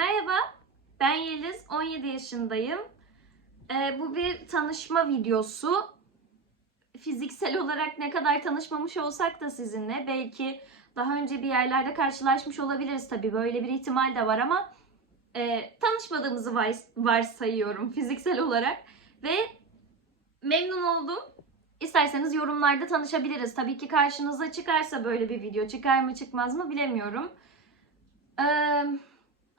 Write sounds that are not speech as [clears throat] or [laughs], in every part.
Merhaba, ben Yeliz, 17 yaşındayım. Ee, bu bir tanışma videosu. Fiziksel olarak ne kadar tanışmamış olsak da sizinle belki daha önce bir yerlerde karşılaşmış olabiliriz tabii böyle bir ihtimal de var ama e, tanışmadığımızı vars- varsayıyorum fiziksel olarak ve memnun oldum. İsterseniz yorumlarda tanışabiliriz. Tabii ki karşınıza çıkarsa böyle bir video çıkar mı çıkmaz mı bilemiyorum. Eee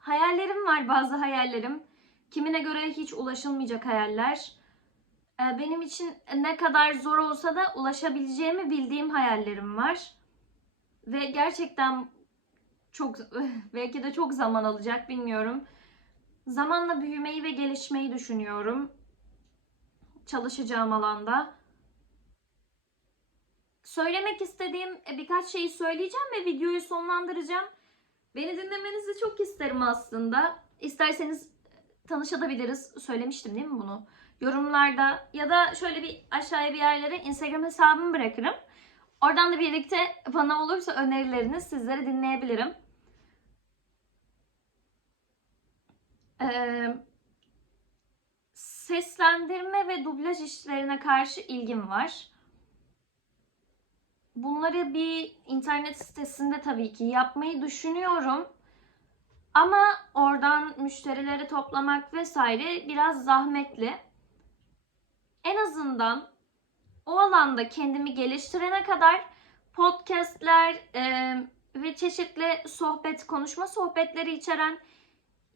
hayallerim var bazı hayallerim. Kimine göre hiç ulaşılmayacak hayaller. Ee, Benim için ne kadar zor olsa da ulaşabileceğimi bildiğim hayallerim var. Ve gerçekten çok [laughs] belki de çok zaman alacak bilmiyorum. Zamanla büyümeyi ve gelişmeyi düşünüyorum. Çalışacağım alanda. Söylemek istediğim birkaç şeyi söyleyeceğim ve videoyu sonlandıracağım. Beni dinlemenizi çok isterim aslında. İsterseniz tanışabiliriz. Söylemiştim değil mi bunu? Yorumlarda ya da şöyle bir aşağıya bir yerlere Instagram hesabımı bırakırım. Oradan da birlikte bana olursa önerileriniz sizleri dinleyebilirim. Ee, seslendirme ve dublaj işlerine karşı ilgim var. Bunları bir internet sitesinde tabii ki yapmayı düşünüyorum. Ama oradan müşterileri toplamak vesaire biraz zahmetli. En azından o alanda kendimi geliştirene kadar podcastler e, ve çeşitli sohbet, konuşma sohbetleri içeren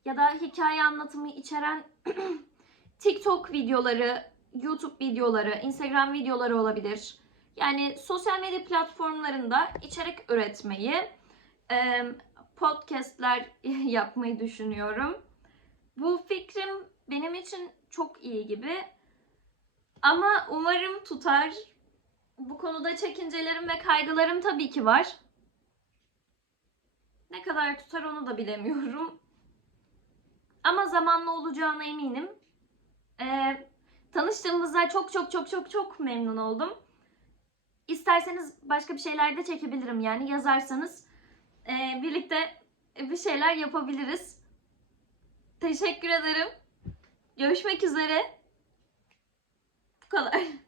ya da hikaye anlatımı içeren [clears throat] TikTok videoları, YouTube videoları, Instagram videoları olabilir. Yani sosyal medya platformlarında içerik üretmeyi, e, podcastler [laughs] yapmayı düşünüyorum. Bu fikrim benim için çok iyi gibi. Ama umarım tutar. Bu konuda çekincelerim ve kaygılarım tabii ki var. Ne kadar tutar onu da bilemiyorum. Ama zamanla olacağına eminim. Ee, tanıştığımızda çok çok çok çok çok memnun oldum. İsterseniz başka bir şeyler de çekebilirim yani yazarsanız e, birlikte bir şeyler yapabiliriz. Teşekkür ederim. Görüşmek üzere. Bu kadar. [laughs]